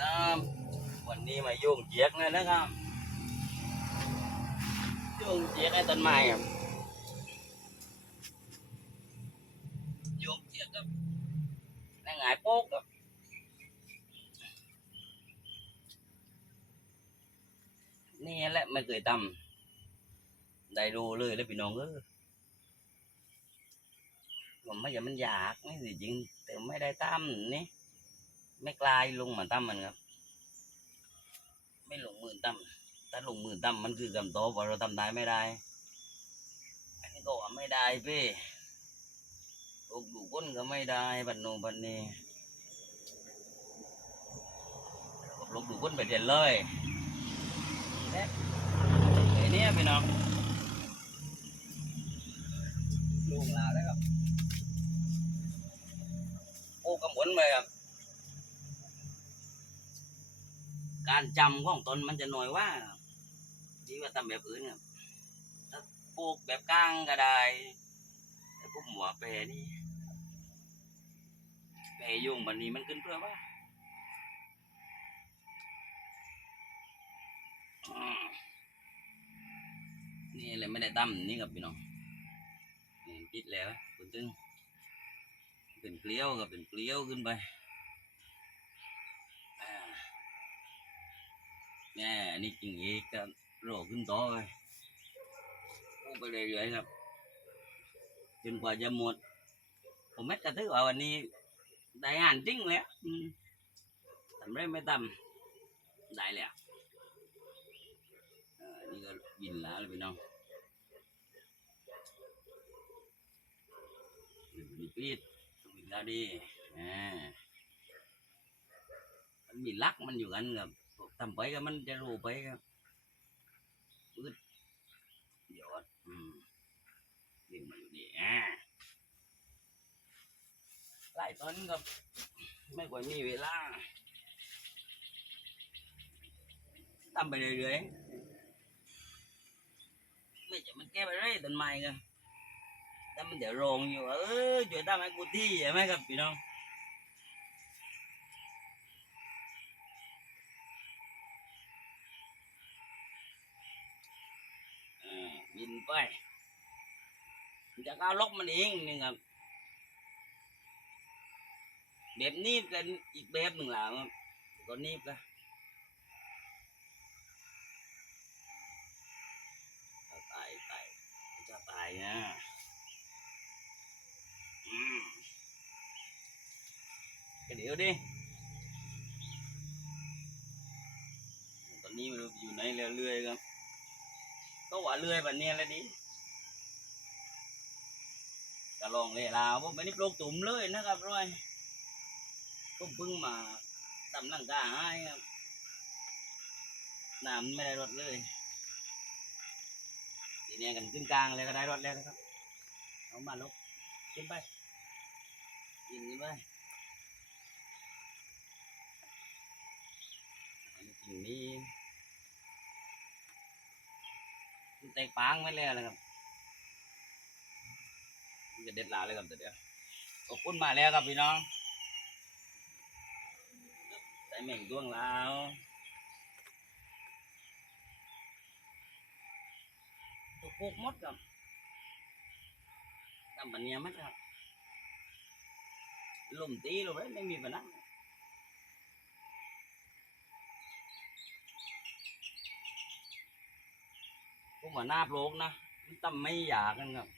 ครับวันนี้มาโยุ่งเจียกเลยนะครับโยุ่งเจียกไอ้ต้นไม้ครับโยุ่งเจียกครับในหงายโป๊กครับนี่แหละไม่เคยทำได้รู้เลยแล้วพี่น้องเออผมไม่อยากมันอยากนี่สิจริงแต่ไม่ได้ตั้มนี่ ไม่กลายลงเหมือนตั้มมันครับ ไม่ลงมือตั้มถ้าลงมือตั้มมันคือกำโตว่าเราทำได้ไม่ได้ อันนี้ก็ว่าไม่ได้พี่ลูกดูก้นก็ไม่ได้บันโนบันนี้ลูกดูก้นไปเดียนเลยเนี่ยไอ้นี่พี่น้องลูกลาแล้ครับโอ้กำบวนไปครับ การจำของตนมันจะหน้อยว่าดีกว่าทำแบบอื่นครับถ้าปลูกแบบก้างก็ได้แต่พวกหัวแปรนี่แปรยุ่งบันนี้มันขึ้นเพื่อว่าอนี่เลยไม่ได้ตั้มนี่กับพี่น้องปิดแล้วคุณตึงเป็นเกลียวกับเป็นเกลียวขึ้นไปอ่า แม่นนี้จริงอีกก็โรคขึ้นตเลยพูดไปเรื่อยๆครับ จนกว่าจะหมด ผมไม่กระทึกว่าวันนี้ ได้งานจริงแล้วอืมทำได้ไม่ทำได้แล้วนี่ก็บินแล้วเลยพี่น้องมีปีดบินแล้วดีอ่ามันมีลักมันอยู่กันครับ ทำไปก็มันจะรู้ไปครับอืดยอดอืมยิงมาอยู่ดีอ่าหลายตอนก็ไม่ค่อยมีเวลาทำไปเรื่อยๆไม่จะมันแก้ไปเรื่อยต้นไม้กันแต่มันเดี๋ยวโรงอยู่เออช่วยทำให้กูที่ใช่ไหมครับพี่น้อง บินไปจะก้าวลกมันเองนี่ครับแบบนี้กันอีกแบบหนึ่งแล้วครับก็นีบกันตายตายจะตายนะอืมก็เดี๋ยวดิตอนนี้มันอยู่ไหนเรื่อยๆครับ ก็ว่าเลื่อยแบบนี้แหละดิกระลองเลยลาวผมไม่ได้ปลูกตุ่มเลยนะครับร้อยก็เพิ่งมาตำลังกาให้ครับน้ำไม่ได้รดเลยทีนี้กันขึ้นกลางเลยก็ได้รดแล้วนะครับเอามาลกกินไปกินกินไปอันนี้กินนี้ แตกปางไม่แล้วนะครับมันจะเด็ดหลาเลยครับเดี๋ยวขอบคุณมาแล้วครับพี่น้องใส่แม่งด้วงลาวตัวปลูกหมดครับทำปัญญามัดครับลมตีลงไปไม่มีปัญหา ผมหัวหน้าโปรกนะมันตั้มไม่อยากกันครับ